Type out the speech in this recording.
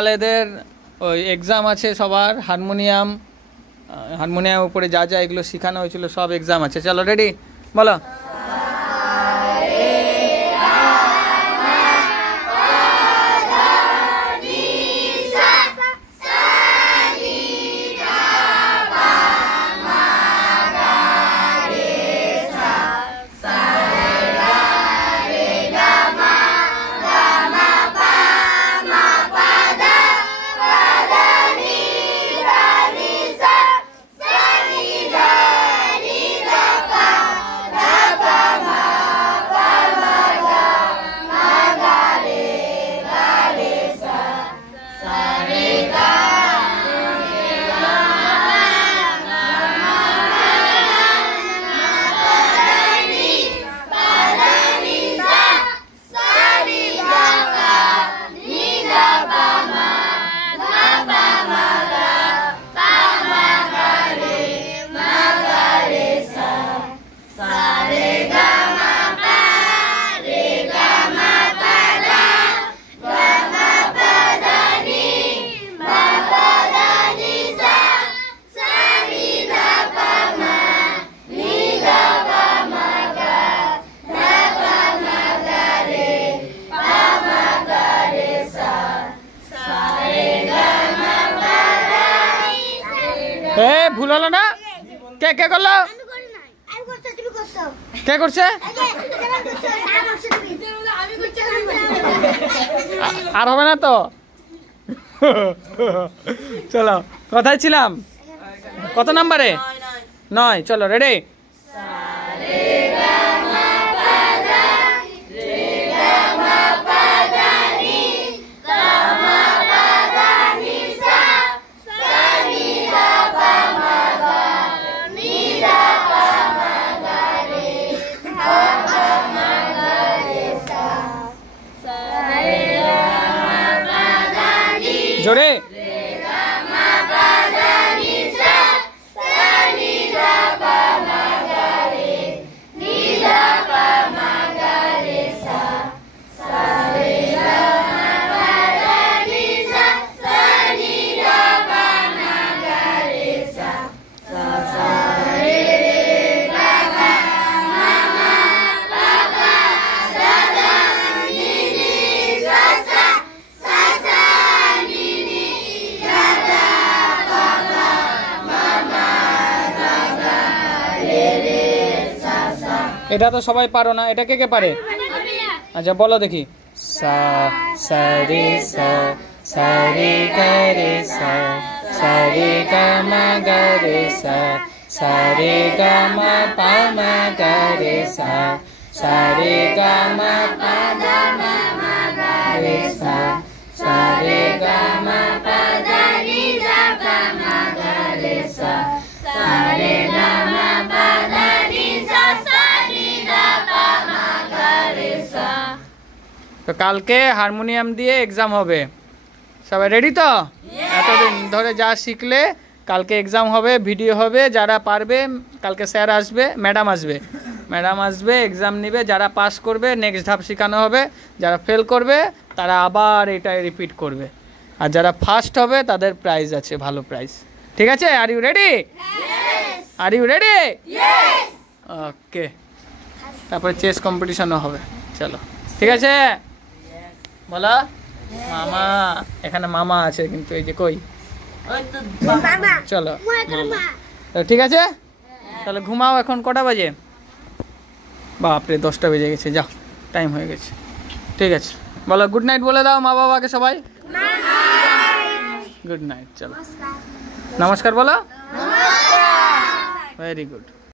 এদের ওই এক্সাম আছে সবার, হারমোনিয়াম উপরে যা যা এগুলো শেখানো হয়েছিল সব এক্সাম আছে। চলো রেডি, বলো। ভুল হলো না? কে কে করলো? কে করছে? আর হবে না তো। চলো, কোথায় ছিলাম? কত নাম্বারে? 9। চলো রেডি। জোরে। এটা তো সবাই পারো না, এটা কে কে পারে? আচ্ছা বলো দেখি। সা সা রে সা সা রে গা রে সা সা রে গা মা গা রে সা সা রে গা মা পা মা গা রে সা সা রে গা মা পা দা মা মা গা রে সা সা রে গা মা পা দা নি দা পা মা গা রে সা সা রে গা মা পা দা নি সা সা নি দা পা মা গা রে সা। তো কালকে হারমোনিয়াম দিয়ে এক্সাম হবে, সবাই রেডি তো? এতদিন ধরে যা শিখলে কালকে এক্সাম হবে, ভিডিও হবে। যারা পারবে কালকে স্যার আসবে, ম্যাডাম আসবে, এক্সাম নেবে। যারা পাস করবে নেক্সট ধাপ শেখানো হবে, যারা ফেল করবে তারা আবার এটাই রিপিট করবে, আর যারা ফার্স্ট হবে তাদের প্রাইজ আছে, ভালো প্রাইজ। ঠিক আছে? Are you ready? Are you ready? Okay. তারপরে চেস কম্পিটিশনও হবে। চলো ঠিক আছে, বলো। মামা, এখানে মামা আছে কিন্তু এই যে কই? চলো ঠিক আছে, তাহলে ঘুমাও। এখন কটা বাজে? বাপরে 10টা বেজে গেছে, যাও টাইম হয়ে গেছে। ঠিক আছে, বলো গুড নাইট বলে দাও মা বাবাকে সবাই। Good night. চলো নমস্কার বলো। Very good.